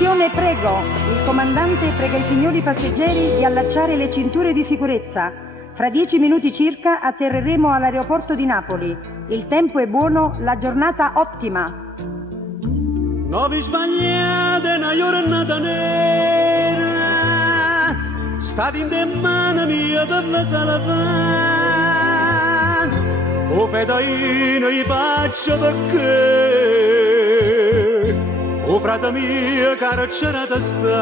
Attenzione, prego. Il comandante prega i signori passeggeri di allacciare le cinture di sicurezza. Fra 10 minuti circa atterreremo all'aeroporto di Napoli. Il tempo è buono, la giornata ottima. Non vi sbagliate, una giornata nera. State in mano mia per la sala. O fedaino gli faccio perché o frate mio carcerata sta.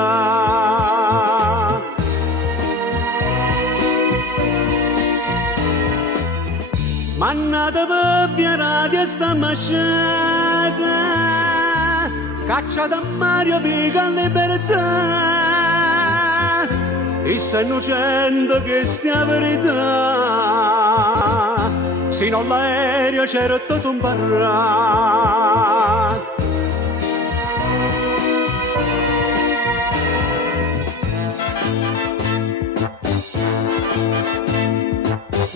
Mannata per piarati sta masciata, cacciata a Mario pica in libertà, e sei innocente che stia verità, sino all'aereo certo son barrato.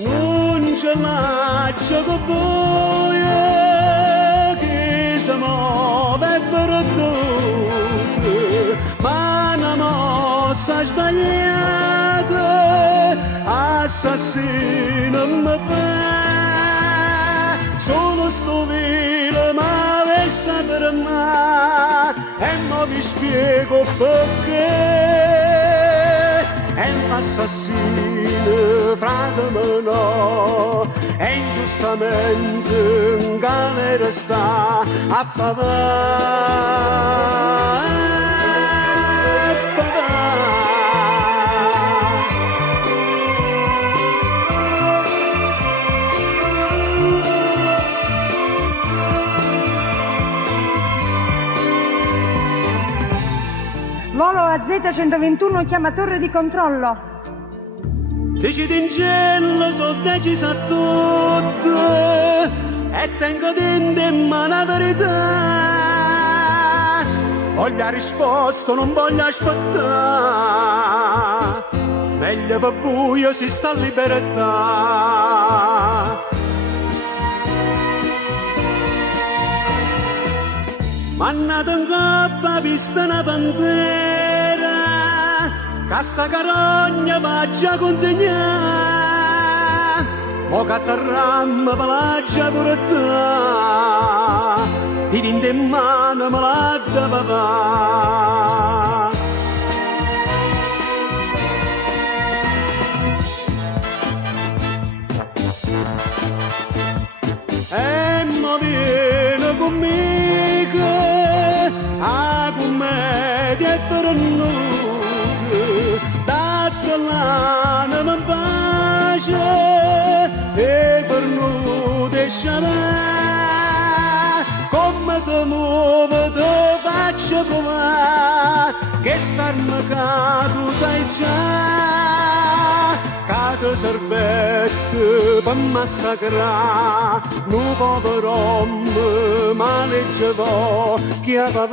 Non ce l'faccio con voi che si muove per tutti, ma una mossa sbagliata assassino mi fa. Solo sto vero ma avesse per me e non vi spiego perché. È un assassino, frate no, e ingiustamente in galera sta a pavare. Volo AZ121 chiama torre di controllo. Decidi in cielo, so decisa a tutto e tengo dentro in mano la verità. Voglio risposta, non voglio aspettare. Meglio per buio si sta in libertà. Mannata in coppa, vista una bandera, che sta carogna va già consegnare, mo che atterrammo me l'ha già portata, ti vinto in mano me l'ha da papà. E mo viene conmigo a commedia e fernuto, dato l'anima in pace e fernuto e sciarà, come ti muove ti faccio provare, che star mercato sai già, che servette per massacrare, un povero uomo maleggiavo che aveva,